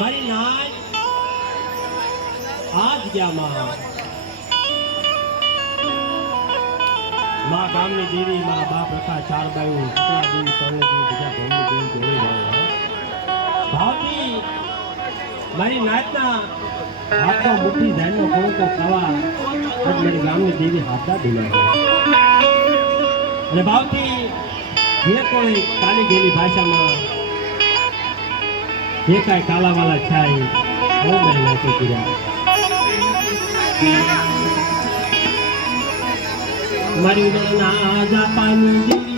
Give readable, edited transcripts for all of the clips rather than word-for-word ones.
મારી નાચ આ જગ્યામાં મા ગામની દેવી મારા બાપ હતા ચાર બાયું સુતરા દેવી તળે દેવી બીજા ભવની દેવી જોઈ રહ્યા ભાવથી મારી નાચના હાથો મુઠ્ઠી ધાનનો કોળકો ખાવા મારી ગામની દેવી હાથા દિલા અને ભાવથી જે કોઈ કાલી ગયેલી ભાષામાં જે કાંઈ કાલાવાલા થાય બહુ મારી નાચી કર્યા મારી ના જાપાની દેવી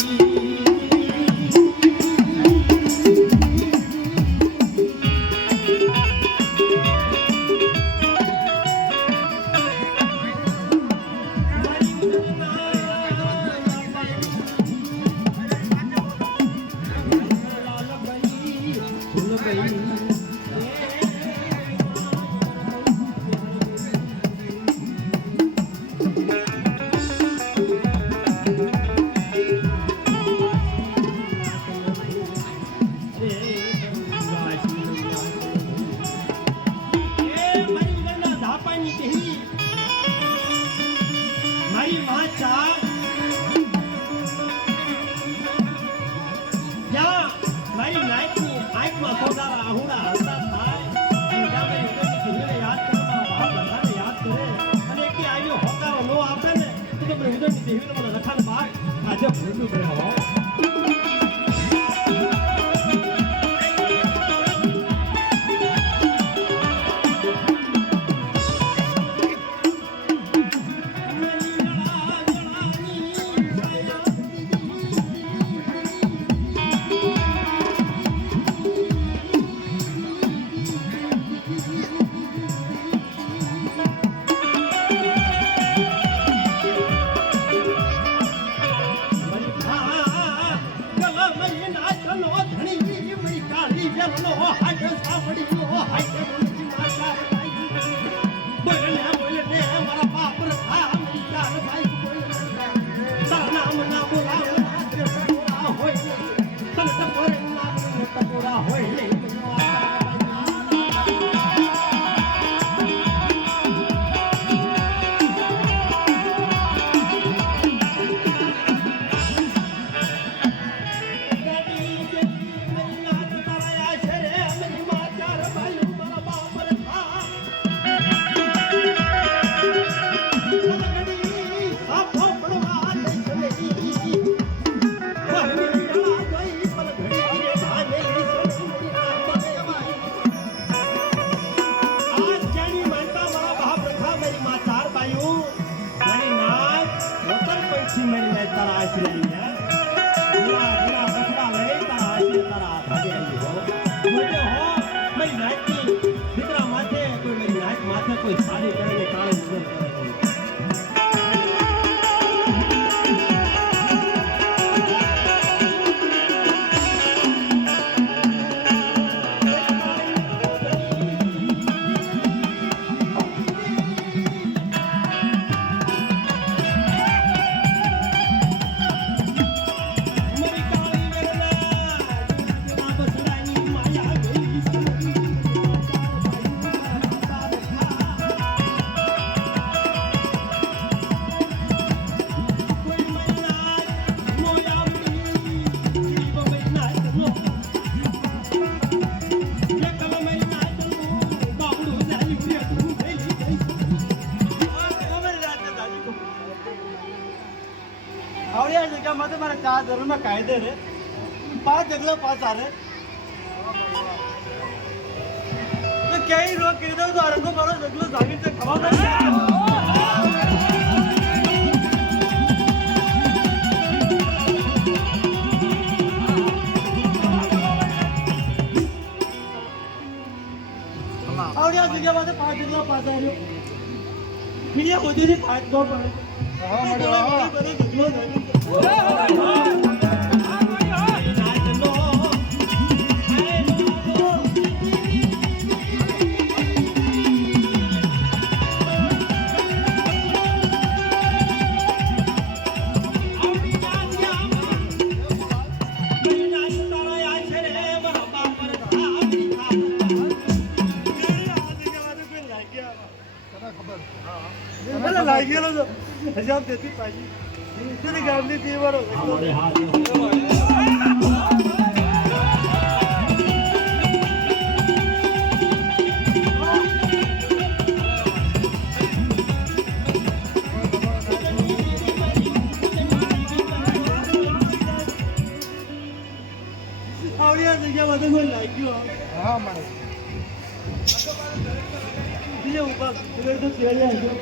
કાયદે રે 5 જગલો 5 આરે તો કઈ રોક કરી દઉં તો અરગો મારો જગલો જાગી તે ખવા નથી આવડ્યા જગ્યા માટે 5 જગલો 5 આર્યો મીડિયા હોદીની 5 ગો પડે હા મળ્યો જગલો જાગી હજામ દેતી પાછી તેની ગામની દીવારો અમારે હાથ આવડિયા જગ્યા બધું કોઈ લાગ્યું હા મારે બીજે ઉભા તું તો ચેડે આવ્યો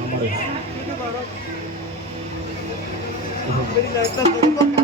અમારે मेरी लाइफ का